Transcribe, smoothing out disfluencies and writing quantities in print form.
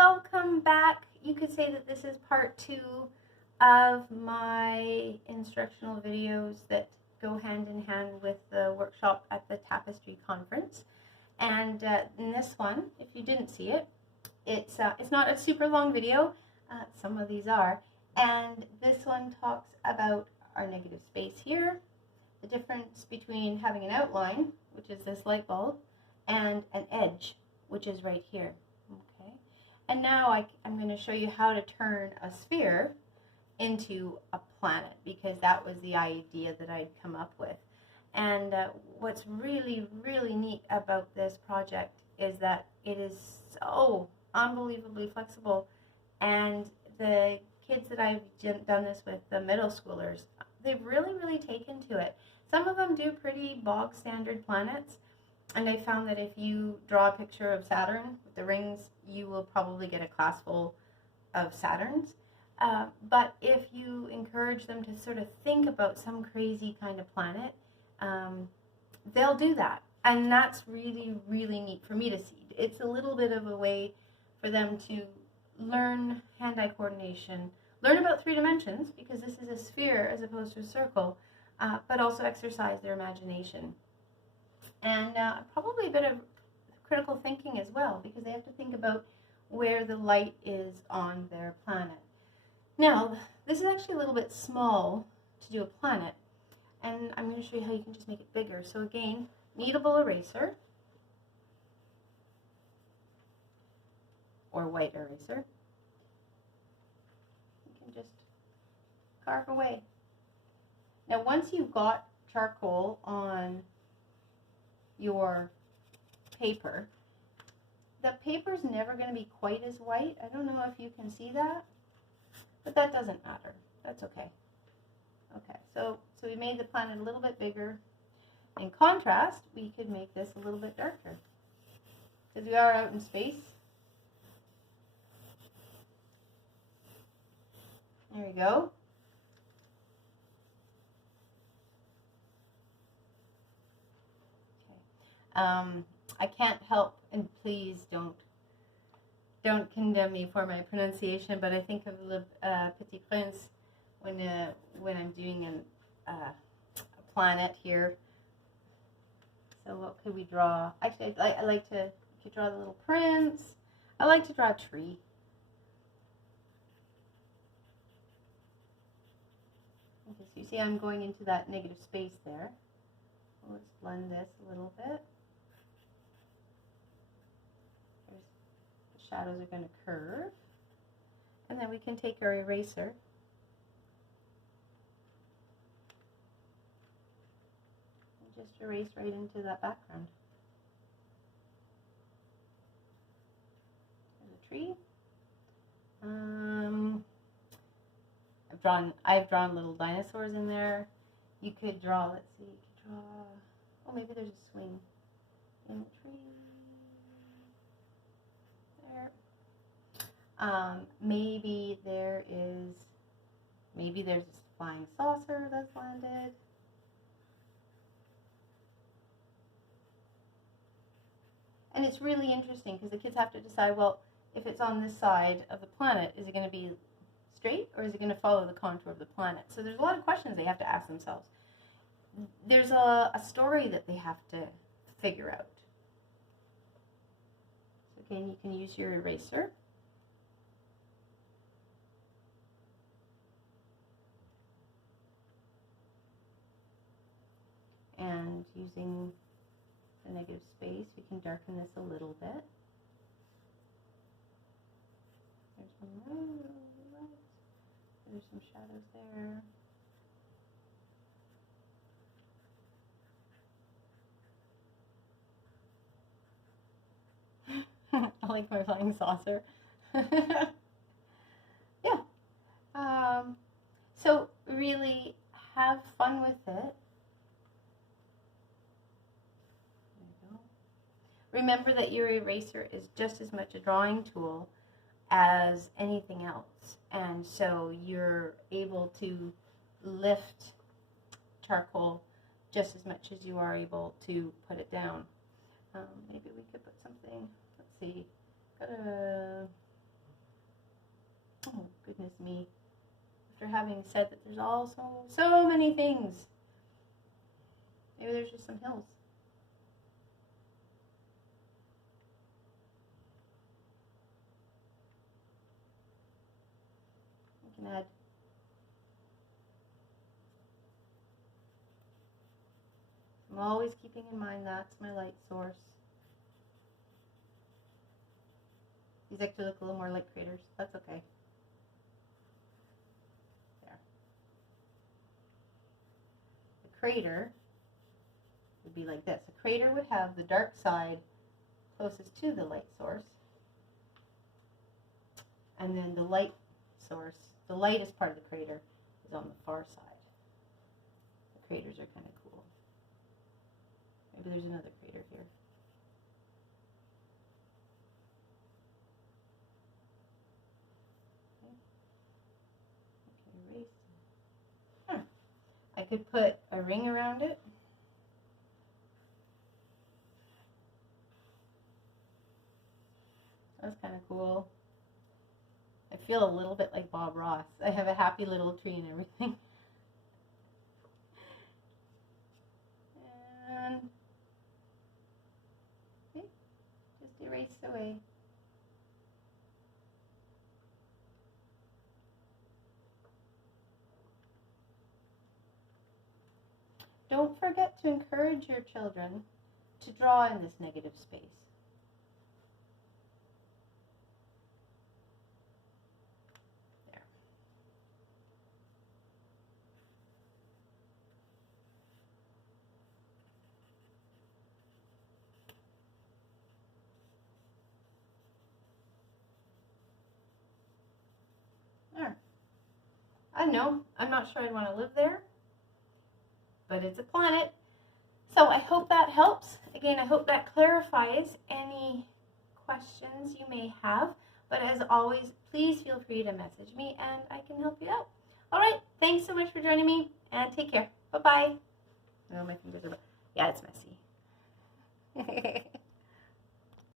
welcome back. You could say that this is part 2 of my instructional videos that go hand in hand with the workshop at the Tapestry Conference. And in this one, if you didn't see it, it's not a super long video. Some of these are. And this one talks about our negative space here, the difference between having an outline, which is this light bulb, and an edge, which is right here. Okay. And now I'm going to show you how to turn a sphere into a planet, because that was the idea that I'd come up with. And what's really, really neat about this project is that it is so unbelievably flexible. And the kids that I've done this with, the middle schoolers, they've really, really taken to it. Some of them do pretty bog standard planets, and I found that if you draw a picture of Saturn with the rings, you will probably get a class full of Saturns. But if you encourage them to sort of think about some crazy kind of planet, they'll do that. And that's really, really neat for me to see. It's a little bit of a way for them to learn hand-eye coordination, learn about 3 dimensions, because this is a sphere as opposed to a circle, but also exercise their imagination. And probably a bit of critical thinking as well, because they have to think about where the light is on their planet. Now, this is actually a little bit small to do a planet, and I'm going to show you how you can just make it bigger. So again, kneadable eraser, or white eraser. You can just carve away. Now, once you've got charcoal on your paper, the paper's never going to be quite as white. I don't know if you can see that, but that doesn't matter. That's okay. Okay, so we made the planet a little bit bigger. In contrast, we could make this a little bit darker, because we are out in space. There we go. I can't help, and please don't condemn me for my pronunciation, but I think of Le Petit Prince when I'm doing a planet here. So what could we draw? Actually, I like to draw the little prince. I like to draw a tree. Okay, so you see I'm going into that negative space there. Let's blend this a little bit. The shadows are going to curve. And then we can take our eraser and just erase right into that background. There's a tree. I've drawn little dinosaurs in there. You could draw, let's see, you could draw, oh, maybe there's a swing in the tree. There. Maybe there's this flying saucer that's landed. And it's really interesting because the kids have to decide, well, if it's on this side of the planet, is it going to be straight or is it going to follow the contour of the planet? So there's a lot of questions they have to ask themselves. There's a story that they have to figure out. So again, you can use your eraser. And using the negative space, we can darken this a little bit. There's one more. There's some shadows there. I like my flying saucer. Yeah. So really have fun with it. There you go. Remember that your eraser is just as much a drawing tool as anything else, and so you're able to lift charcoal just as much as you are able to put it down. Maybe we could put something, let's see, got a having said that there's also so many things. Maybe there's just some hills. You can add I'm always keeping in mind that's my light source. These actually look a little more like craters. That's okay. There. The crater would be like this. A crater would have the dark side closest to the light source. And then the light source, the lightest part of the crater, is on the far side. The craters are kind of cool. Maybe there's another crater here. Okay, erase. I could put a ring around it. That's kind of cool. I feel a little bit like Bob Ross. I have a happy little tree and everything. And okay, just erase away. Don't forget to encourage your children to draw in this negative space. I know, I'm not sure I'd want to live there, but it's a planet. So I hope that helps. Again, I hope that clarifies any questions you may have. But as always, please feel free to message me and I can help you out. All right, thanks so much for joining me and take care. Bye-bye. Oh, my fingers are, yeah, it's messy.